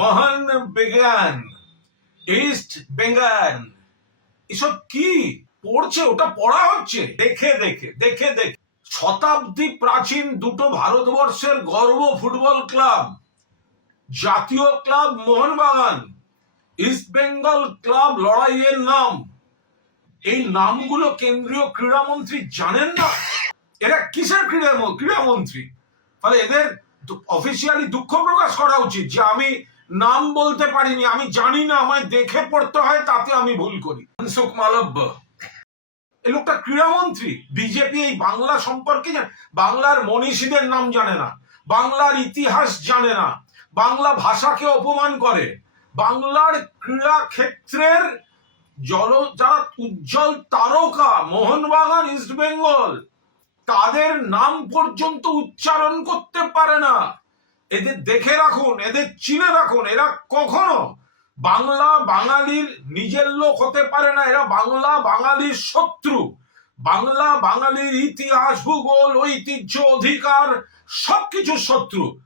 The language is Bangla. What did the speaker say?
মহান বেগান, ইস্ট বেঙ্গল, এসব কি পড়ছে? ওটা পড়া হচ্ছে দেখে দেখে দেখে দেখে। শতাব্দী প্রাচীন দুটো ভারতবর্ষের গর্ব ফুটবল ক্লাব, জাতীয় club Mohun Bagan, east Bengal club লড়াইয়ের নাম, এই নামগুলো কেন্দ্রীয় ক্রীড়ামন্ত্রী জানেন না? এরা কিসের ক্রীড়ামন্ত্রী? ফলে এদের অফিসিয়ালি দুঃখ প্রকাশ করা উচিত যে আমি নাম বলতে পারিনি, আমি জানি না, আমায় দেখে পড়তে হয়, তাতে আমি ভুল করি। মনসুখ মালব্য এই লোকটা ক্রীড়ামন্ত্রী। বিজেপি এই বাংলা সম্পর্কে বাংলার মনীষীদের নাম জানে না, বাংলার ইতিহাস জানে না, বাংলা ভাষাকে অপমান করে। বাংলার ক্রীড়া ক্ষেত্রের যারা উজ্জ্বল তারকা মোহনবাগান, ইস্ট বেঙ্গল, তাদের নাম পর্যন্ত উচ্চারণ করতে পারে না। এদের দেখে রাখুন, এদের চিনে রাখুন। এরা কখনো বাংলা বাঙালির নিজের লোক হতে পারে না। এরা বাংলা বাঙালির শত্রু। বাংলা বাঙালির ইতিহাস, ভূগোল, ঐতিহ্য, অধিকার সবকিছুর শত্রু।